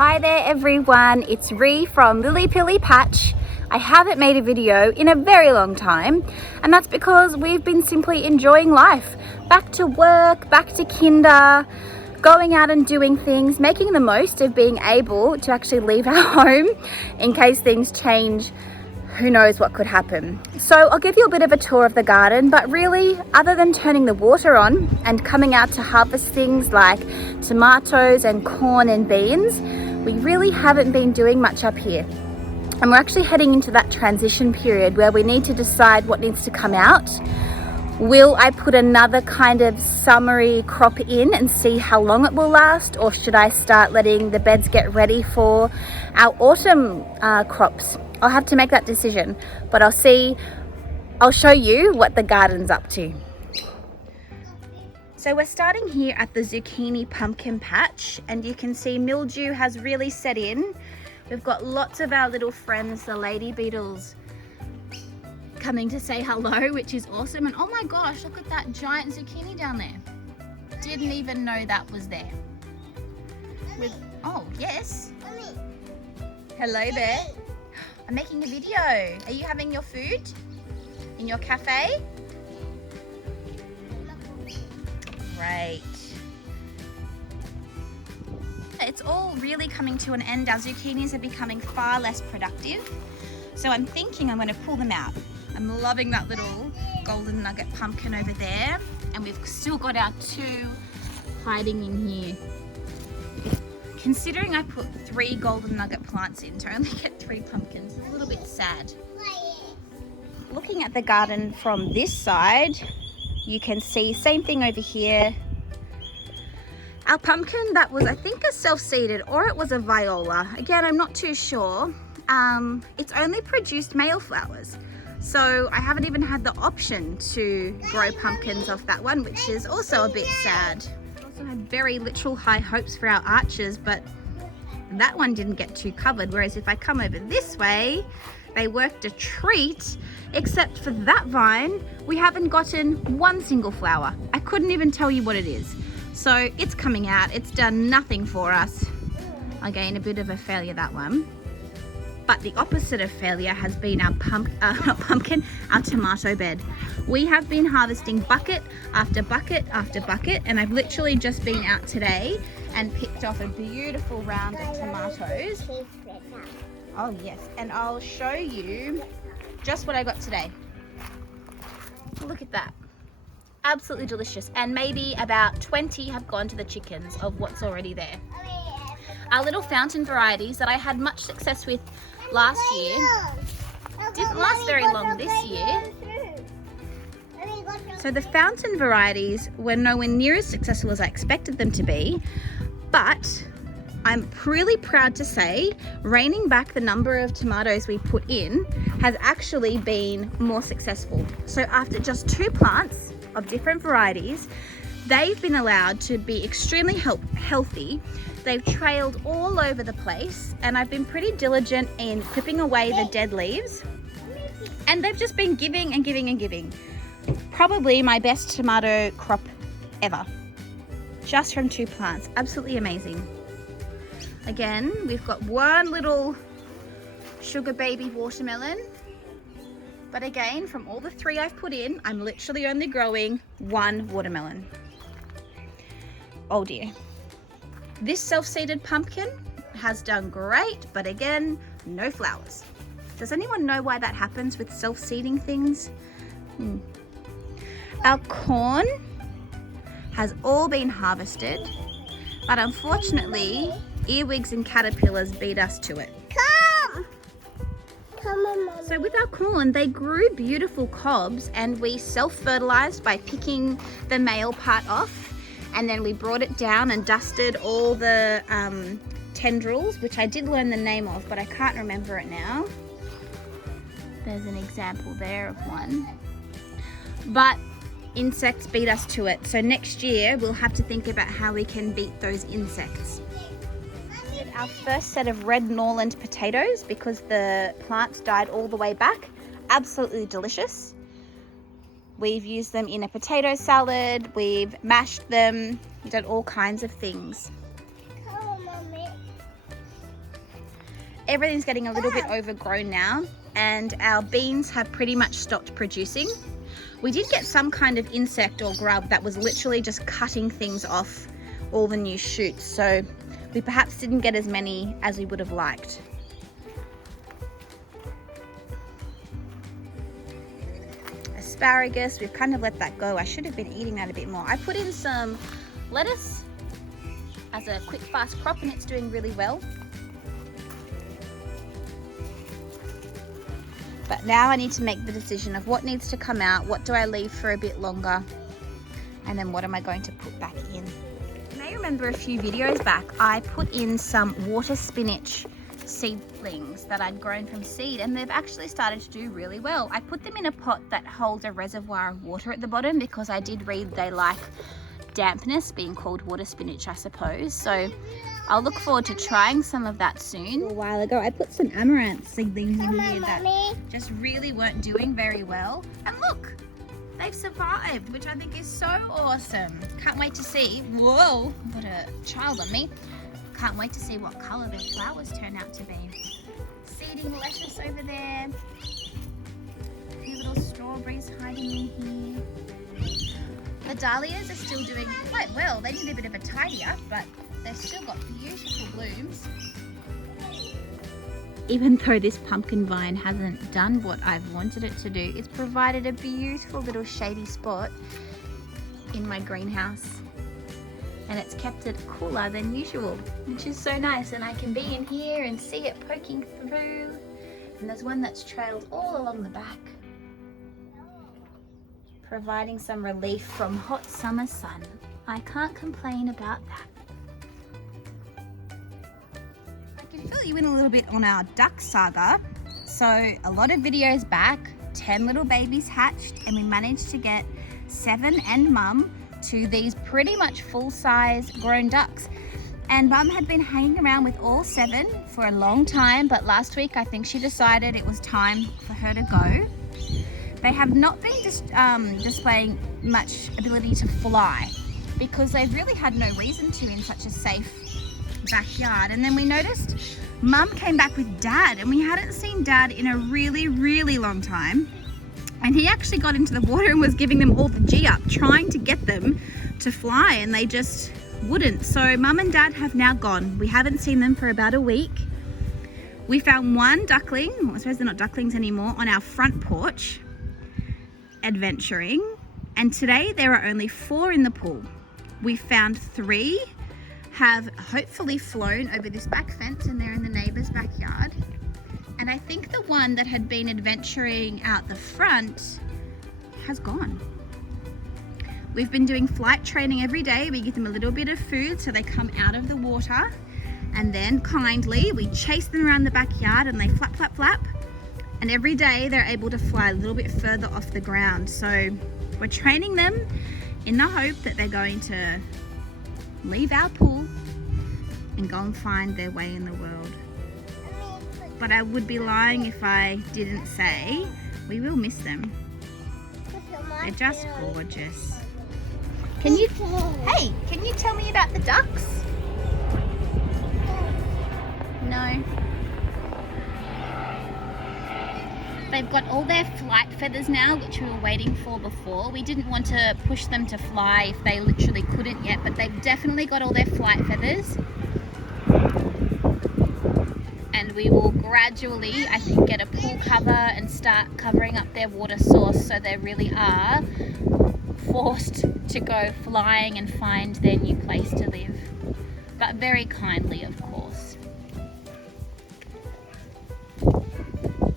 Hi there everyone, it's Ree from Lilly Pilly Patch. I haven't made a video in a very long time, and that's because we've been simply enjoying life. Back to work, back to kinder, going out and doing things, making the most of being able to actually leave our home in case things change. Who knows what could happen. So I'll give you a bit of a tour of the garden, but really, other than turning the water on and coming out to harvest things like tomatoes and corn and beans, we really haven't been doing much up here. And we're actually heading into that transition period where we need to decide what needs to come out. Will I put another kind of summery crop in and see how long it will last, or should I start letting the beds get ready for our autumn crops? I'll have to make that decision, but I'll show you what the garden's up to. So we're starting here at the zucchini pumpkin patch, and you can see mildew has really set in. We've got lots of our little friends, the lady beetles, coming to say hello, which is awesome. And oh my gosh, look at that giant zucchini down there. Didn't even know that was there. Oh, yes. Hello there. I'm making a video. Are you having your food in your cafe? Great. It's all really coming to an end. Our zucchinis are becoming far less productive. So I'm thinking I'm going to pull them out. I'm loving that little golden nugget pumpkin over there. And we've still got our two hiding in here. Considering I put 3 golden nugget plants in to only get 3 pumpkins, it's a little bit sad. Looking at the garden from this side, you can see same thing over here. Our pumpkin that was, I think, a self-seeded, or it was a viola. Again, I'm not too sure. It's only produced male flowers. So I haven't even had the option to grow pumpkins off that one, which is also a bit sad. Had very literal high hopes for our arches, but that one didn't get too covered, whereas if I come over this way, they worked a treat, except for that vine we haven't gotten one single flower. I couldn't even tell you what it is. So it's coming out, it's done nothing for us. Again, a bit of a failure, that one. But the opposite of failure has been our our tomato bed. We have been harvesting bucket after bucket after bucket, and I've literally just been out today and picked off a beautiful round of tomatoes. Oh yes, and I'll show you just what I got today. Look at that. Absolutely delicious. And maybe about 20 have gone to the chickens of what's already there. Our little fountain varieties that I had much success with last year didn't last very long this year. So the fountain varieties were nowhere near as successful as I expected them to be, but I'm really proud to say reining back the number of tomatoes we put in has actually been more successful. So after just 2 plants of different varieties, they've been allowed to be extremely healthy. They've trailed all over the place, and I've been pretty diligent in clipping away the dead leaves, and they've just been giving and giving and giving. Probably my best tomato crop ever, just from 2 plants. Absolutely amazing. Again, we've got one little sugar baby watermelon, but again, from all the 3 I've put in, I'm literally only growing 1 watermelon. Oh dear. This self-seeded pumpkin has done great, but again, no flowers. Does anyone know why that happens with self-seeding things? Our corn has all been harvested, but unfortunately, earwigs and caterpillars beat us to it. Come on, Mama. So with our corn, they grew beautiful cobs, and we self-fertilized by picking the male part off. And then we brought it down and dusted all the tendrils, which I did learn the name of, but I can't remember it now. There's an example there of one. But insects beat us to it. So next year, we'll have to think about how we can beat those insects. Our first set of red Norland potatoes, because the plants died all the way back. Absolutely delicious. We've used them in a potato salad, we've mashed them, we've done all kinds of things. everything's getting a little bit overgrown now, and our beans have pretty much stopped producing. We did get some kind of insect or grub that was literally just cutting things off all the new shoots, so we perhaps didn't get as many as we would have liked. Asparagus, we've kind of let that go. I should have been eating that a bit more. I put in some lettuce as a quick fast crop and it's doing really well. But now I need to make the decision of what needs to come out, what do I leave for a bit longer, and then what am I going to put back in. You may remember a few videos back, I put in some water spinach seedlings that I'd grown from seed, and they've actually started to do really well. I put them in a pot that holds a reservoir of water at the bottom because I did read they like dampness, being called water spinach, I suppose. So I'll look forward to trying some of that soon. A while ago I put some amaranth seedlings in here that just really weren't doing very well, and look, they've survived, which I think is so awesome. Can't wait to see. Whoa, I've got a child on me. Can't wait to see what colour the flowers turn out to be. Seeding lettuce over there. A few little strawberries hiding in here. The dahlias are still doing quite well. They need a bit of a tidy up, but they've still got beautiful blooms. Even though this pumpkin vine hasn't done what I've wanted it to do, it's provided a beautiful little shady spot in my greenhouse. And it's kept it cooler than usual, which is so nice. And I can be in here and see it poking through. And there's one that's trailed all along the back, providing some relief from hot summer sun. I can't complain about that. I can fill you in a little bit on our duck saga. So a lot of videos back, 10 little babies hatched, and we managed to get 7 and mum to these pretty much full-size grown ducks. And mum had been hanging around with all 7 for a long time, but last week I think she decided it was time for her to go. They have not been displaying much ability to fly because they've really had no reason to in such a safe backyard. And then we noticed mum came back with dad, and we hadn't seen dad in a really, really long time. And he actually got into the water and was giving them all the G up, trying to get them to fly, and they just wouldn't. So mum and dad have now gone. We haven't seen them for about a week. We found one duckling, I suppose they're not ducklings anymore, on our front porch, adventuring. And today there are only 4 in the pool. We found 3 have hopefully flown over this back fence, and they're in the neighbour's backyard. And I think the one that had been adventuring out the front has gone. We've been doing flight training every day. We give them a little bit of food so they come out of the water, and then kindly we chase them around the backyard and they flap, flap, flap. And every day they're able to fly a little bit further off the ground. So we're training them in the hope that they're going to leave our pool and go and find their way in the world. But I would be lying if I didn't say we will miss them. They're just gorgeous. Can you tell me about the ducks? No. They've got all their flight feathers now, which we were waiting for before. We didn't want to push them to fly if they literally couldn't yet, but they've definitely got all their flight feathers. And we will gradually, I think, get a pool cover and start covering up their water source so they really are forced to go flying and find their new place to live. But very kindly, of course.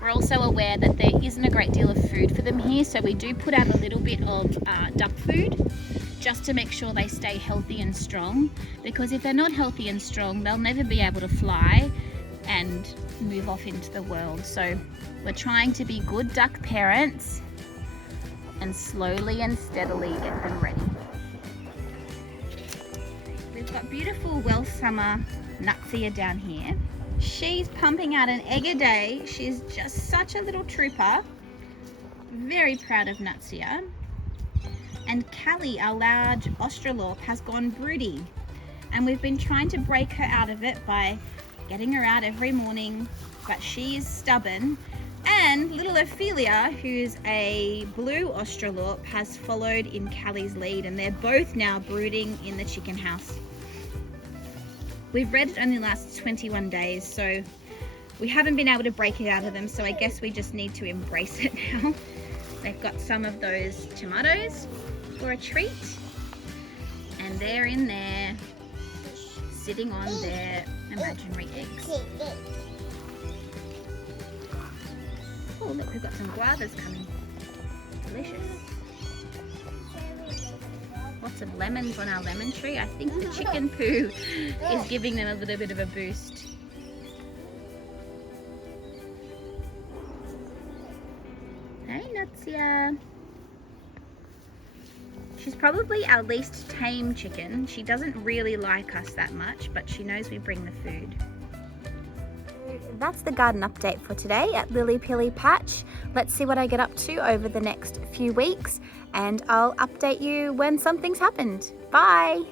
We're also aware that there isn't a great deal of food for them here, so we do put out a little bit of duck food just to make sure they stay healthy and strong, because if they're not healthy and strong, they'll never be able to fly and move off into the world. So we're trying to be good duck parents and slowly and steadily get them ready. We've got beautiful Welsh summer Nutsia down here. She's pumping out an egg a day. She's just such a little trooper. Very proud of Nutsia. And Callie, our large Australorp, has gone broody, and we've been trying to break her out of it by getting her out every morning, but she is stubborn. And little Ophelia, who's a blue Australorp, has followed in Callie's lead, and they're both now brooding in the chicken house. We've read it only lasts 21 days, so we haven't been able to break it out of them, so I guess we just need to embrace it now. They've got some of those tomatoes for a treat, and they're in there sitting on their imaginary eggs. Oh look, we've got some guavas coming. Delicious. Lots of lemons on our lemon tree. I think the chicken poo is giving them a little bit of a boost. Hey Nutsia. She's probably our least tame chicken. She doesn't really like us that much, but she knows we bring the food. That's the garden update for today at Lilly Pilly Patch. Let's see what I get up to over the next few weeks, and I'll update you when something's happened. Bye!